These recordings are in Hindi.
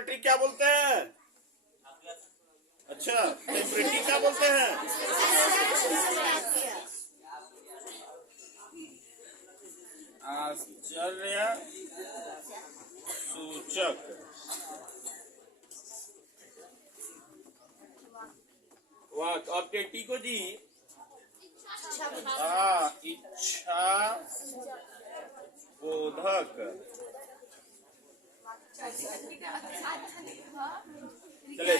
लेबोरेटरी क्या बोलते हैं? अच्छा, लेबोरेटरी क्या बोलते हैं? आश्चर्य सूचक। वाक। और टेटी को जी इच्छा बोधक। चले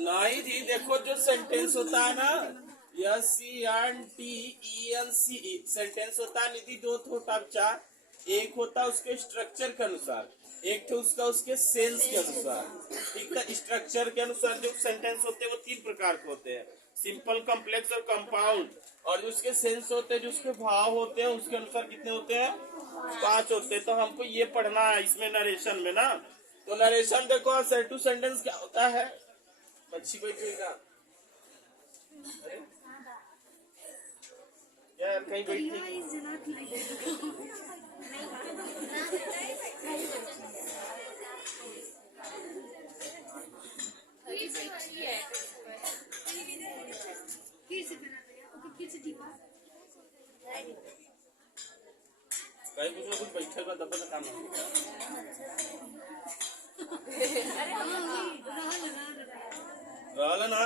नहीं जी, देखो जो सेंटेंस होता है ना, SENTENCE सेंटेंस होता है निधि, दो होता बच्चा। एक होता उसके स्ट्रक्चर के अनुसार, एक तो उसका उसके सेंस के अनुसार। ठीक है, स्ट्रक्चर के अनुसार जो सेंटेंस होते हैं वो तीन प्रकार के होते हैं, सिंपल, कॉम्प्लेक्स और कंपाउंड। और जो उसके सेंस होते हैं, जो उसके भाव होते हैं, उसके अनुसार कितने होते हैं? 5 होते हैं। तो हमको ये पढ़ना है इसमें नरेशन में ना। तो नरेशन देखो, सेट टू सेंटेंस क्या होता है? मच्छी बैठेगा क्या कहीं बैठी? कहीं कुछ ना कुछ बैठे का दबा काम रहल ना,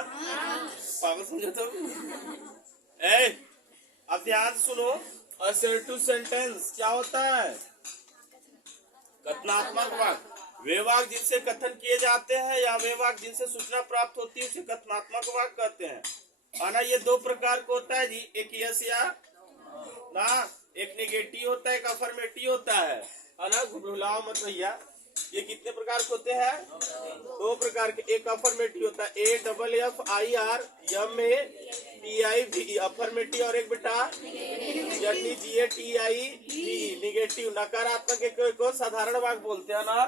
पागल समझे तो। अब ध्यान सुनो, असर्टिव सेंटेंस क्या होता है? कथनात्मक वाक्य। वे वाक्य जिनसे कथन किए जाते हैं या वे वाक्य जिनसे सूचना प्राप्त होती है उसे कथनात्मक वाक्य कहते हैं। है ना, ये दो प्रकार का होता है जी, एक यस या ना, एक नेगेटिव होता है, एक अफर्मेटिव होता है ना। घुलाओ मत भैया। ये कितने प्रकार के होते हैं? 2 प्रकार के। एक अफर्मेटिव होता है AFFIRMATIV अफर्मेटिव, और एक बेटा GATIV निगेटिव, नकारात्मक। एक को साधारण वाक्य बोलते हैं ना।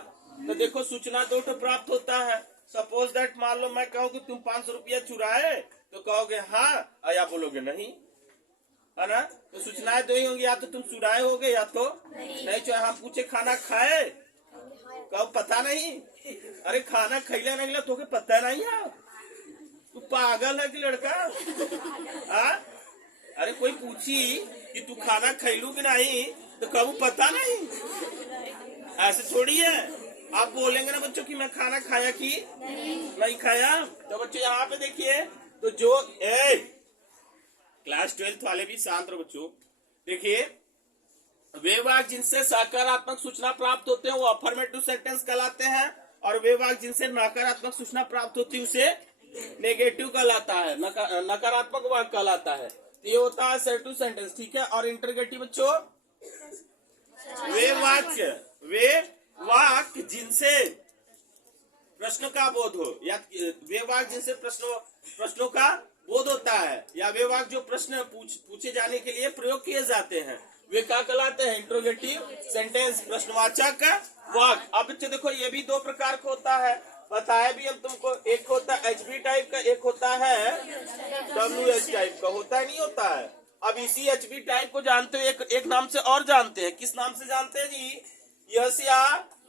तो देखो, सूचना 2 प्राप्त होता है। सपोज दैट, मान लो मैं कहूँ कि तुम 500 रुपया चुराए, तो कहोगे हाँ, या बोलोगे नहीं, है ना। तो सूचनाएं 2 ही होंगी, या तो तुम चुराए होगे या तो नहीं चुराए। हम पूछे खाना खाए, कहो पता नहीं। अरे खाना खैला नहीं ला, तो पता नहीं है? तू पागल है कि लड़का? अरे कोई पूछी कि तू खाना खैलू कि नहीं, तो कहूँ पता नहीं। ऐसे थोड़ी है। आप बोलेंगे ना बच्चों कि मैं खाना खाया कि नहीं खाया। तो बच्चों यहाँ पे देखिए, तो जो क्लास 12 वाले भी शांत रहो बच्चों। देखिए, वे वाक्य जिनसे सकारात्मक सूचना प्राप्त होते हैं वो अफर्मेटिव सेंटेंस कहलाते हैं, और वे वाक्य जिनसे नकारात्मक सूचना प्राप्त होती है उसे नेगेटिव कहलाता है, नकारात्मक वाक्य कहलाता है। तो ये होता है असर्टिव सेंटेंस। ठीक है, और इंटरोगेटिव बच्चों, वे वाक्य जिनसे प्रश्न का बोध हो, या वे वाक्य जिनसे प्रश्नों का बोध होता है, या वे वाक्य जो प्रश्न पूछे जाने के लिए प्रयोग किए जाते हैं, वे क्या कहलाते हैं? इंट्रोगेटिव सेंटेंस, प्रश्नवाचक वाक्य। अब बच्चे देखो, ये भी 2 प्रकार का होता है, बताया भी हम तुमको। एक होता है HB टाइप का, एक होता है WH टाइप का। होता है नहीं होता है? अब इसी HB टाइप को जानते हो, एक नाम से और जानते हैं। किस नाम से जानते हैं जी? यस या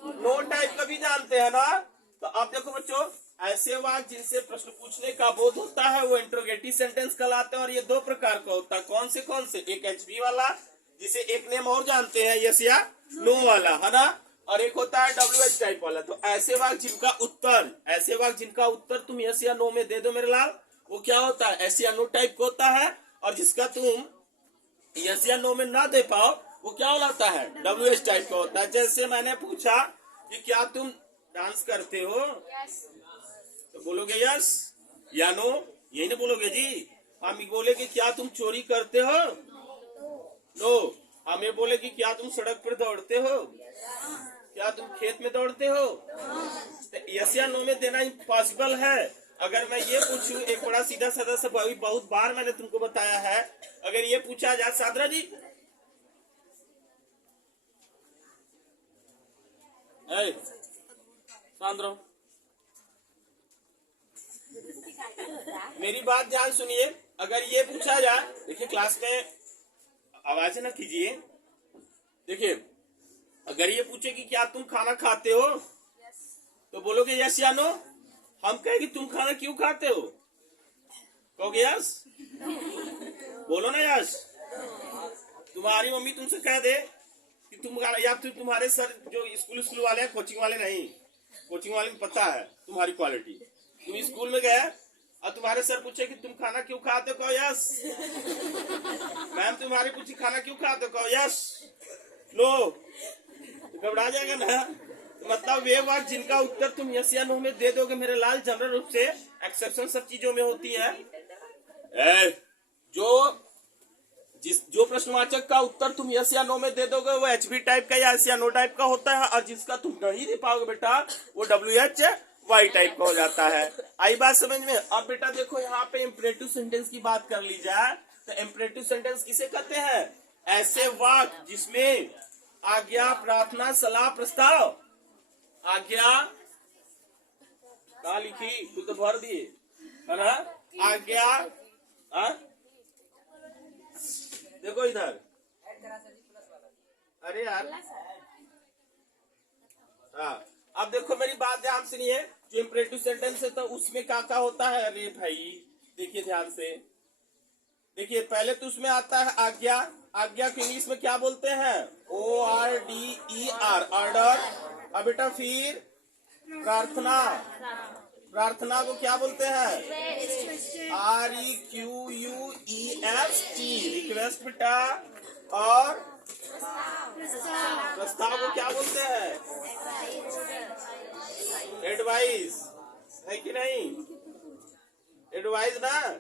नो टाइप का भी जानते हैं ना। तो अब देखो बच्चों, ऐसे वाक्य जिनसे प्रश्न पूछने का बोध होता है वो इंट्रोगेटिव सेंटेंस कहलाते हैं। और ये 2 प्रकार का होता है। कौन से? एक HB वाला, जिसे एक नेम और जानते हैं, यस या नो वाला, है ना। और एक होता है WH टाइप वाला। तो ऐसे वाक्य जिनका उत्तर तुम यस या नो में दे दो मेरे लाल, वो क्या होता है? एस या नो टाइप का होता है। और जिसका तुम यस या नो में ना दे पाओ, वो क्या होता है? WH टाइप का होता है। जैसे मैंने पूछा कि क्या तुम डांस करते हो, तो बोलोगे यस या नो, यही ना बोलोगे जी। हम बोले कि क्या तुम चोरी करते हो, नो। हम ये बोले कि क्या तुम सड़क पर दौड़ते हो, क्या तुम खेत में दौड़ते हो। तो यस या नो में देना इम्पॉसिबल है। अगर मैं ये पूछूं, एक बड़ा सीधा साधा सा, बहुत बार मैंने तुमको बताया है, अगर ये पूछा जाए सादरा जी, सांद्रो मेरी बात ध्यान सुनिए। अगर ये पूछा जाए, देखिए क्लास में आवाज न कीजिए। देखिए, अगर ये पूछे कि क्या तुम खाना खाते हो, तो बोलोगे यस या नो। हम कहेंगे तुम खाना क्यों खाते हो, कहोगे यस। बोलो ना यस। तुम्हारी मम्मी तुमसे कह दे कि तुम, या फिर तुम्हारे सर जो स्कूल वाले हैं, कोचिंग वाले नहीं, कोचिंग वाले को पता है तुम्हारी क्वालिटी। तुम स्कूल में गए और तुम्हारे सर पूछे कि तुम खाना क्यों खाते हो, कहो यस। मैम तुम्हारी पूछी खाना क्यों खाते हो, कहो यस। लो, तो घबरा जाएगा ना। तो मतलब वे वाक्य जिनका उत्तर तुम यस या नो में दे दोगे मेरे लाल, जनरल रूप से, एक्सेप्शन सब चीजों में होती है। जो प्रश्नवाचक का उत्तर तुम यस या नो में दे दोगे वो HB टाइप का या यस या नो टाइप का होता है, और जिसका तुम नहीं दे पाओगे बेटा वो WHY टाइप का हो जाता है। आई बात समझ में। अब बेटा देखो यहाँ पे इम्परेटिव सेंटेंस की बात कर ली जाए तो इम्परेटिव सेंटेंस किसे कहते हैं, ऐसे वाक्य जिसमें आज्ञा, प्रार्थना, सलाह, प्रस्ताव, आज्ञा कहा लिखी, तू तो भर दिए है ना, आज्ञा, देखो इधर, अरे यार, हाँ अब देखो मेरी बात ध्यान से, नहीं है जो इम्परेटिव सेंटेंस है तो उसमें क्या होता है। अरे भाई देखिए ध्यान से, देखिए पहले तो उसमें आता है आज्ञा। आज्ञा को इंग्लिश में क्या बोलते हैं, ORDER, ऑर्डर। अब बेटा फिर प्रार्थना, प्रार्थना को क्या बोलते हैं, REQUEST, रिक्वेस्ट बेटा। और प्रस्ताव को क्या बोलते हैं, एडवाइस, है कि नहीं, एडवाइस ना,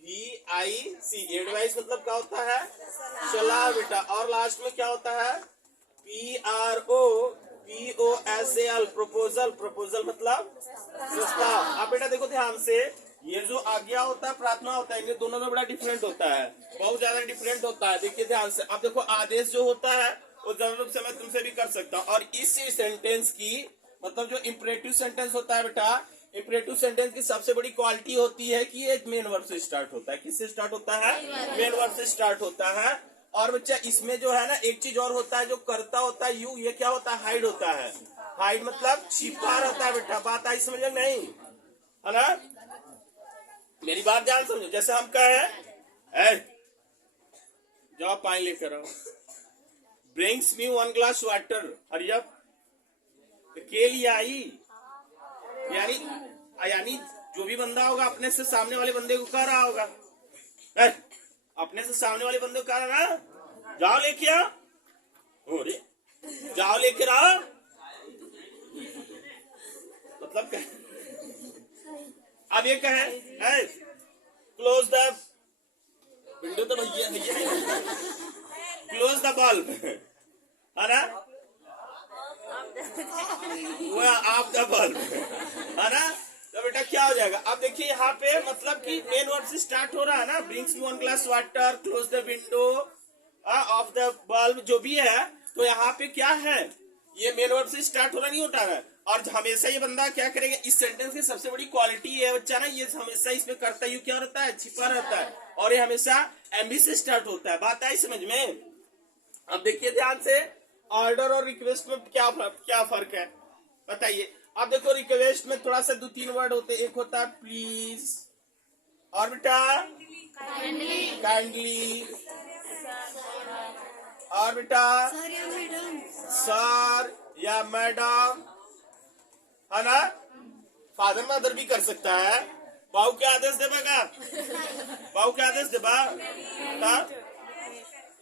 VIC, एडवाइस मतलब क्या होता है, सलाह बेटा। और लास्ट में क्या होता है, PROPOSAL, प्रपोजल, प्रपोजल मतलब प्रस्ताव। अब बेटा देखो ध्यान से, ये जो आज्ञा होता है, प्रार्थना होता है, इनमें दोनों में बड़ा डिफरेंट होता है, बहुत ज्यादा डिफरेंट होता है। देखिए ध्यान से, अब देखो आदेश जो होता है वो जनरल रूप से मैं तुमसे भी कर सकता हूँ। और इस सेंटेंस की मतलब जो इम्परेटिव सेंटेंस होता है बेटा, इम्परेटिव सेंटेंस की सबसे बड़ी क्वालिटी होती है कि एक मेन वर्ब से स्टार्ट होता है। किससे स्टार्ट होता है, मेन वर्ब से स्टार्ट होता है। और बच्चा इसमें जो है ना एक चीज और होता है, जो करता होता है यू, ये क्या होता है, हाइड होता है। हाइड मतलब छिपा रहता है बेटा। बात आई समझ में नहीं, है ना। मेरी बात ध्यान समझो। जैसे हम कहे जाओ पानी लेकर आओ, brings me 1 glass water, hurry up, के लिए आई, यानी जो भी बंदा होगा अपने से सामने वाले बंदे को कह रहा होगा, अपने से सामने वाले बंदे को कह रहा ना, जाओ लेके आओ, अरे जाओ लेकर आओ, मतलब क्या। अब ये कहे क्लोज द विंडो, तो भैया क्लोज द बल्ब, है ना, वो आप द बल्ब, है ना। तो बेटा क्या हो जाएगा, अब देखिए यहाँ पे मतलब कि मेन वर्ड से स्टार्ट हो रहा है ना, brings me 1 glass water, close the window of the bulb, जो भी है। तो यहाँ पे क्या है, ये मेन वर्ड से स्टार्ट होना नहीं होता है। और हमेशा ये बंदा क्या करेगा, इस सेंटेंस की सबसे बड़ी क्वालिटी है बच्चा ना, ये हमेशा इसमें करता यू क्या रहता है, छिपा रहता है, और ये हमेशा एमबी से स्टार्ट होता है। बात आई समझ में। अब देखिए ध्यान से, ऑर्डर और रिक्वेस्ट में क्या फर्क है बताइए। अब देखो रिक्वेस्ट में थोड़ा सा 2-3 वर्ड होते हैं, एक होता है प्लीज, और बेटा काइंडली, और बेटा सर या मैडम, है ना। फादर मदर भी कर सकता है, बाऊ के आदेश देगा का, बाऊ के आदेश देगा।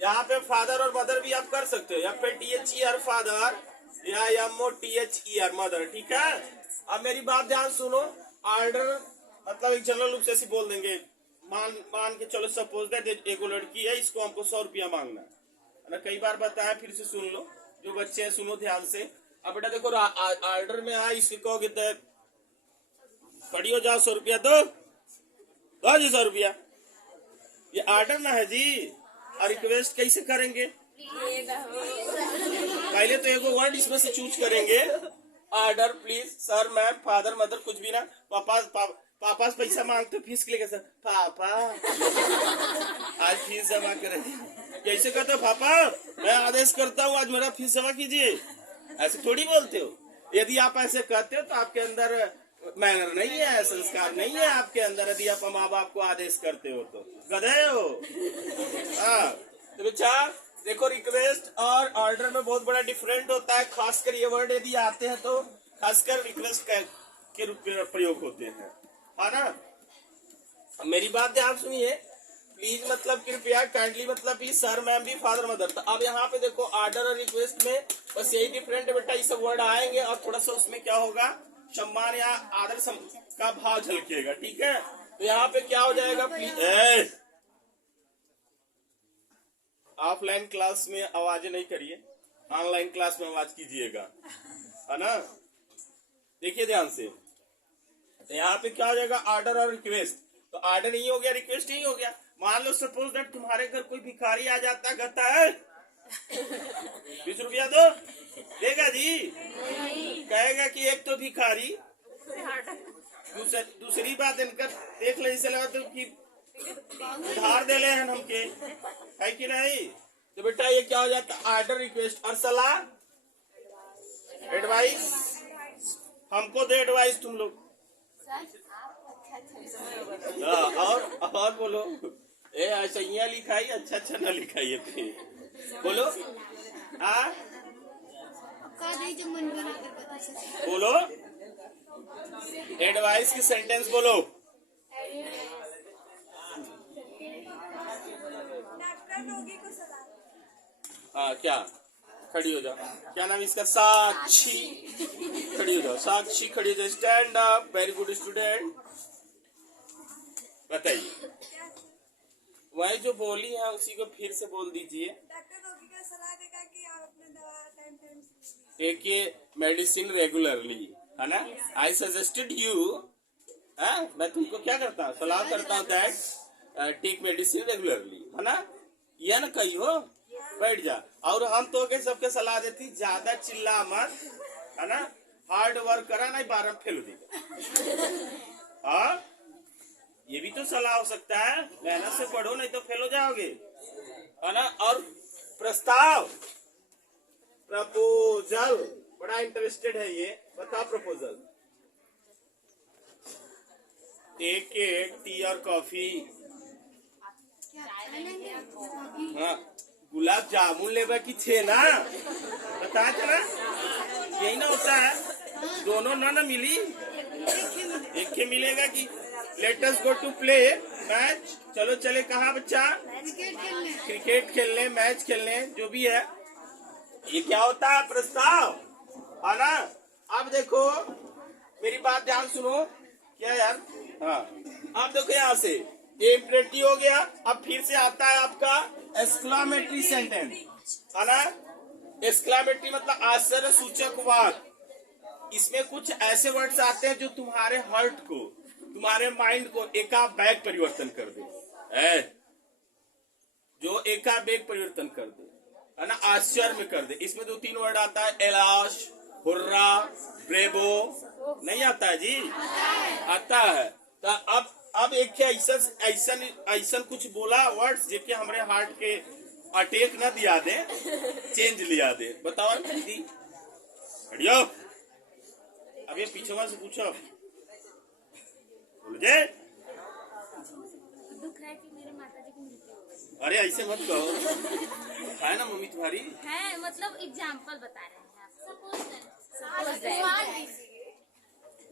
यहाँ पे फादर और मदर भी आप कर सकते हो, या फिर THER फादर या MOTHER मदर, ठीक है। अब मेरी बात ध्यान सुनो। ऑर्डर मतलब एक जनरल रूप से ऐसे बोल देंगे, मान के चलो सपोज दैट एक लड़की है, इसको हमको 100 रुपया मांगना है ना। कई बार बताया, फिर से सुन लो, जो बच्चे हैं सुनो ध्यान से। अब बेटा देखो ऑर्डर में आए, इसको कहोगे खड़ी हो जाओ, 100 रुपया दो जी, 100 रुपया, ये ऑर्डर ना है जी। और रिक्वेस्ट कैसे करेंगे, पहले तो एक वर्ड इसमें से चूज करेंगे, order please, sir ma'am father mother, कुछ भी ना। पापा से पैसा मांगते फीस के लिए, सर पापा आज फीस जमा करेंगे, कैसे कहते हो पापा मैं आदेश करता हूँ आज मेरा फीस जमा कीजिए, ऐसे थोड़ी बोलते हो। यदि आप ऐसे कहते हो तो आपके अंदर मैनर नहीं है, संस्कार नहीं है आपके अंदर। यदि आप माँ बाप को आदेश करते हो तो गधे हो। हाँ तो बच्चा देखो, रिक्वेस्ट और ऑर्डर में बहुत बड़ा डिफरेंट होता है। खासकर ये वर्ड यदि आते हैं तो खासकर रिक्वेस्ट के रूप में प्रयोग होते हैं, है ना। मेरी बात ध्यान सुनिए। प्लीज मतलब कृपया, काइंडली मतलब प्लीज, सर मैम भी, फादर मदर। तो अब यहाँ पे देखो ऑर्डर और रिक्वेस्ट में बस यही डिफरेंट है बेटा। ये सब वर्ड आएंगे और थोड़ा सा उसमें क्या होगा, सम्मान या आदर का भाव झलकेगा, ठीक है। तो यहाँ पे क्या हो जाएगा, प्लीज ऑफलाइन क्लास में आवाज नहीं करिए, ऑनलाइन क्लास में आवाज कीजिएगा, है ना। देखिए ध्यान से, तो यहाँ पे क्या हो जाएगा, ऑर्डर और रिक्वेस्ट। तो ऑर्डर नहीं हो गया, रिक्वेस्ट नहीं हो गया। मान लो सपोज दैट तुम्हारे घर कोई भिखारी आ जाता, कहता है 20 रुपया दो, देगा जी? कहेगा कि एक तो भिखारी, दूसरी बात इनका देख ले, इसे लगा तो कि उधार दे ले हैं हमके, है कि नहीं। तो बेटा ये क्या हो जाता, ऑर्डर, रिक्वेस्ट और सलाह, एडवाइस। हमको दे एडवाइस तुम लोग। और बोलो, ऐसा यहाँ लिखाई, अच्छा अच्छा ना लिखाइए बोलो। बोलो एडवाइस की सेंटेंस बोलो। हाँ क्या, खड़ी हो जाओ। क्या नाम इसका, साक्षी। खड़ी हो जाओ, साक्षी खड़ी हो जाओ। Stand up, very good student. बताइए, वही जो बोली है उसी को फिर से बोल दीजिए। डॉक्टर रोगी का सलाह देगा कि आप अपने दवा टाइम टाइम से टेक मेडिसिन रेगुलरली, है ना। आई सजेस्टेड यू, मैं तुमको क्या करता हूँ, सलाह करता हूँ दैट टेक मेडिसिन रेगुलरली, है ना। यह ना कही हो, बैठ जा। और हम तो के सबके सलाह देती, ज्यादा चिल्ला मत, है ना। हार्ड वर्क करा, नहीं 12 फेल हो जाएगा। हाँ ये भी तो सलाह हो सकता है, मेहनत से पढ़ो नहीं तो फेल हो जाओगे, है ना। और प्रस्ताव, प्रपोजल, बड़ा इंटरेस्टेड है ये, बताओ प्रपोजल। टेक ए टी और कॉफी। हाँ गुलाब जामुन लेबा की छे ना, बता चला, यही ना होता है। दोनों ना मिली, एक के मिलेगा कि let us go to play match. चलो चले, कहाँ बच्चा, क्रिकेट खेलने, मैच खेलने, जो भी है। ये क्या होता है, प्रस्ताव, है ना। अब देखो मेरी बात ध्यान सुनो, क्या यार, हाँ अब देखो यहाँ से ये इम्परेटिव हो गया। अब फिर से आता है आपका एक्सक्लामेटरी सेंटेंस, है ना। एक्सक्लामेटरी मतलब आश्चर्य सूचक वाक्य। इसमें कुछ ऐसे वर्ड्स आते हैं जो तुम्हारे हार्ट को, तुम्हारे माइंड को एकाबेग परिवर्तन कर दे, जो एकाबेग परिवर्तन कर दे, है ना, आश्चर्य में कर दे। इसमें 2-3 वर्ड आता है, एलाश, हुर्रा, ब्रेवो। नहीं आता है जी, आता है। तो अब एक ऐसा कुछ बोला वर्ड्स जेके हमारे हार्ट के अटैक न दिया दे, चेंज लिया दे। बताओ दीदी, हटियो। अब ये पीछे से पूछो, बोलो दुख है कि मेरे माताजी की मृत्यु हो गई। अरे ऐसे मत कहो, है ना मम्मी तुम्हारी है, मतलब एग्जाम्पल बता रहे हैं आप।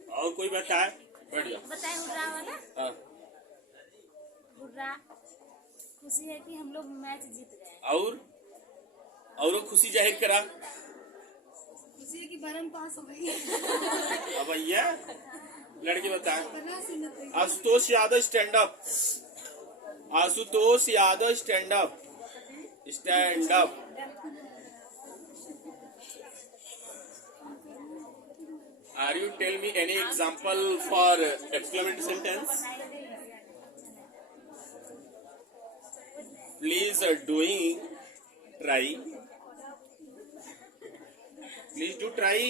और कोई बताए, बढ़िया बताए। हुर्रा वाला, हाँ। हुर्रा खुशी है कि हम लोग मैच जीत गए। और खुशी जाहिर करा, खुशी है कि बरन पास हो गई। अब भैया लड़के बताए। Ashutosh Yadav stand up, Ashutosh Yadav stand up, stand up. Are you tell me any example for exclamatory sentence? Please doing, try. Please do try.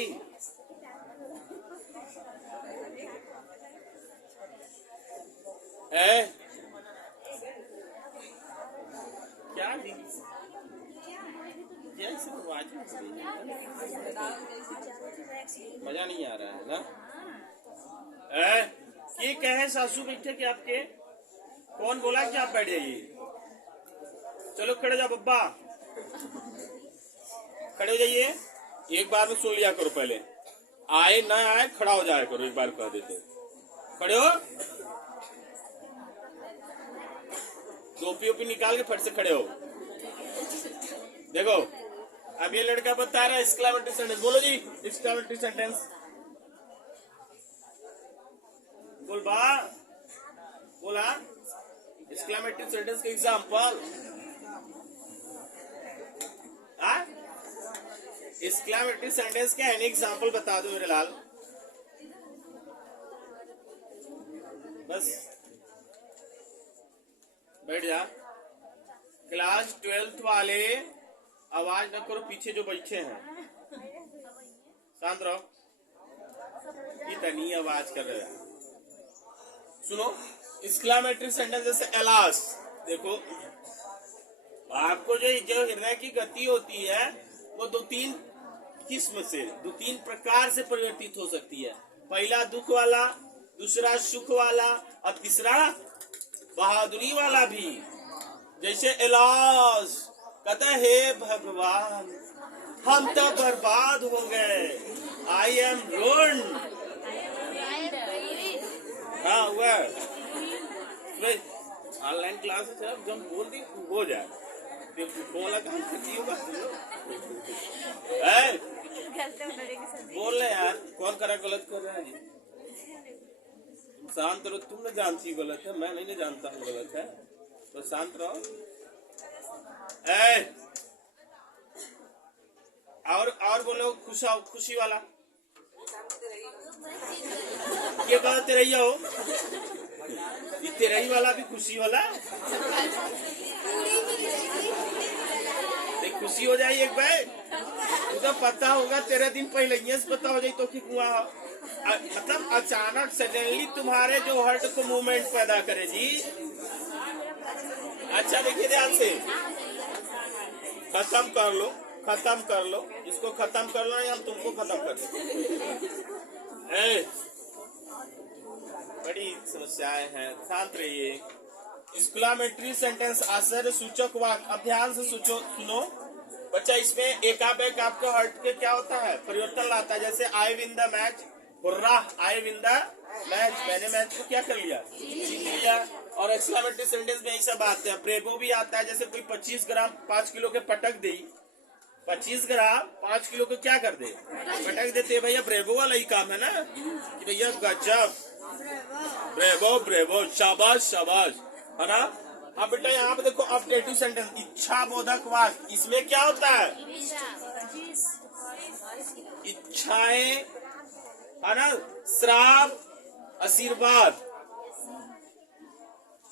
क्या इसे आवाज मजा नहीं आ रहा है ना। ये कहे सासू बैठे कि आपके कौन बोला कि आप बैठ जाइए। चलो खड़े जाओ बब्बा, खड़े हो जाइए। एक बार में सुन लिया करो, पहले आए ना आए खड़ा हो जाया करो, एक बार कह देते खड़े हो। टोपी ओपी निकाल के फट से खड़े हो। देखो अब ये लड़का बता रहा है एक्सक्लेमेटरी सेंटेंस। बोलो जी एक्सक्लेमेटरी सेंटेंस बोल बा, बोला एक्सक्लेमेटरी सेंटेंस के एग्जाम्पल। एक्सक्लेमेटरी सेंटेंस के एनी एग्जाम्पल बता दो मेरे लाल। बस बैठ जा। क्लास 12th वाले आवाज न करो, पीछे जो बैठे हैं शांत रहो। इतनी आवाज कर रहे हैं। सुनो एक्सक्लेमेटरी सेंटेंस जैसे एलास। देखो आपको जो हृदय की गति होती है वो दो तीन किस्म से, दो तीन प्रकार से परिवर्तित हो सकती है। पहला दुख वाला, दूसरा सुख वाला और तीसरा बहादुरी वाला भी। जैसे एलास कहता है हे भगवान हम तो बर्बाद हो गए, आई एम रुइन्ड। हाँ हुआ ऑनलाइन क्लासेस है, जब बोल दी हो जाए बोला काम करती होगा। बोल रहे यार कौन करा गलत कर रहा है जी। शांत रहो, तुम न जानती गलत है, मैं नहीं जानता हूँ गलत है, तो शांत रहो। और बोलो खुशी वाला क्या बात रही हो। तेरही वाला भी खुशी वाला खुशी हो जाए एक बार तो पता होगा 13 दिन पहले पता हो जाए तो कि कुआ मतलब अचानक सडनली तुम्हारे जो हार्ट को मूवमेंट पैदा करे जी। अच्छा देखिए ध्यान से, खत्म कर लो इसको, खत्म कर लो या हम तुमको खत्म कर दो। बड़ी समस्याएं हैं, शांत रहिए। एक्सक्लेमेटरी सेंटेंस आश्चर्य सूचक वाक्य। अब ध्यान से सुनो बच्चा, इसमें एकाबेक आपको हर्ट के क्या होता है परिवर्तन लाता है। जैसे I win the match, hurrah I win the match, मैंने मैच को क्या कर लिया जीत लिया। और एक्सक्लेमेटरी सेंटेंस में यही सब आते हैं। ब्रेवो भी आता है, जैसे कोई 25 ग्राम 5 किलो के पटक दे, 25 ग्राम 5 किलो को क्या कर दे पटक देते भैया। ब्रेवो वाला ही काम है ना कि भैया गजब, ब्रेवो शाबाश है ना। अब बेटा यहाँ पे देखो ऑब्जेक्टिव सेंटेंस इच्छा बोधक वाक्य। इसमें क्या होता है इच्छाएं है ना, श्राप आशीर्वाद।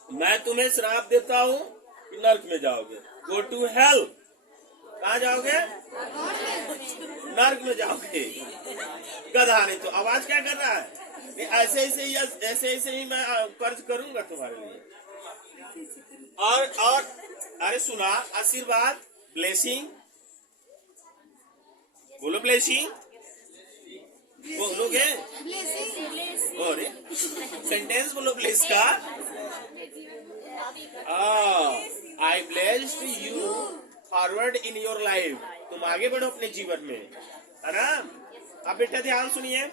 मैं तुम्हें श्राप देता हूँ कि नर्क में जाओगे, गो टू हेल। कहाँ जाओगे नर्क में जाओगे। गधा नहीं तो आवाज क्या कर रहा है। ऐसे ही मैं कर्ज करूंगा तुम्हारे लिए। और अरे सुना आशीर्वाद ब्लेसिंग, बोलो ब्लेसिंग बोलोगे और सेंटेंस बोलो ब्लेस का। I blessed you forward in your life, तुम आगे बढ़ो अपने जीवन में, है ना। अब बेटा ध्यान सुनिए।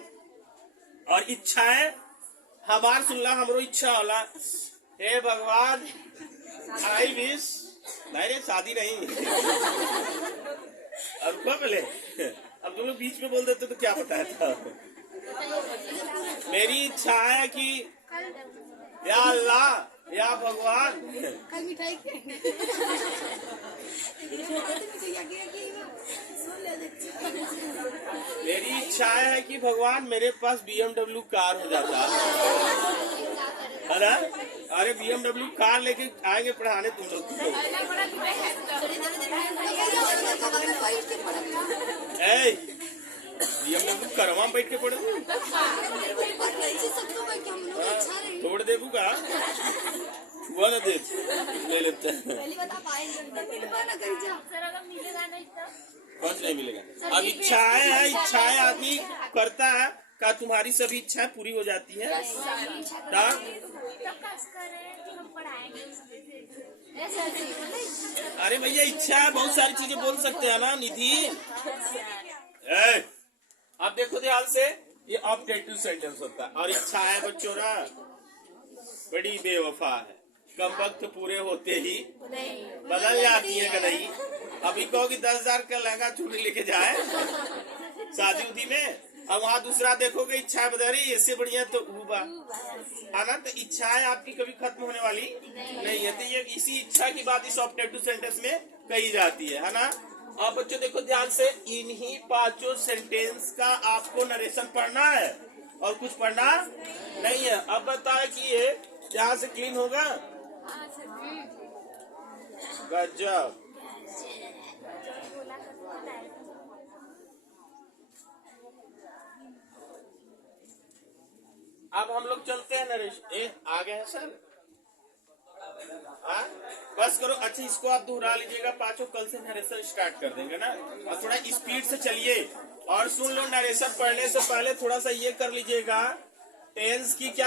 और इच्छाएं हमार सुनला हमरो इच्छा होला, हे भगवान आई विश, नहीं रे शादी नहीं। अब क्या पहले अब तुम लोग बीच में बोल देते तो क्या पता था। मेरी इच्छा है कि या अल्लाह या भगवान कल मिठाई मेरी इच्छा है कि भगवान मेरे पास BMW कार हो जाता है ना। अरे BMW कार लेके आएंगे पढ़ाने तुम लोग। BMW करवा में बैठ के पढ़ो, छोड़ देबू का छुआ न दे ले लेते हैं। कुछ नहीं मिलेगा। अब इच्छाएं है, इच्छाएं आदमी करता है, क्या तुम्हारी सभी इच्छाएं पूरी हो जाती है? अरे भैया इच्छा है, बहुत सारी चीजें बोल सकते हैं ना निधि। अब देखो ध्यान से, ये ऑब्जेक्टिव सेंटेंस होता है। और इच्छा है बच्चों ना बड़ी बेवफा है, कम वक्त पूरे होते ही बदल जाती है गदई। अभी कहो कि 10,000 का लहंगा चूड़ी लेके जाए शादी उदी में, अब वहाँ दूसरा देखोगे इच्छा बदल रही, इससे बढ़िया तो ऊबा है ना। तो इच्छाएं आपकी कभी खत्म होने वाली नहीं है। तो ये इसी इच्छा की बात इस ऑब्जेक्टिव सेंटेंस में कही जाती है ना। अब बच्चों देखो ध्यान से, इन्हीं 5 सेंटेंस का आपको नरेशन पढ़ना है और कुछ पढ़ना नहीं है। अब बताए कि ये यहाँ से क्लीन होगा, गजब। अब हम लोग चलते हैं नरेश। आ गए हैं सर, बस करो। अच्छा इसको आप दोहरा लीजिएगा 5, कल से नरेशन स्टार्ट कर देंगे ना। और थोड़ा स्पीड से चलिए और सुन लो। नरेशन पढ़ने से पहले थोड़ा सा ये कर लीजिएगा, टेंस की क्या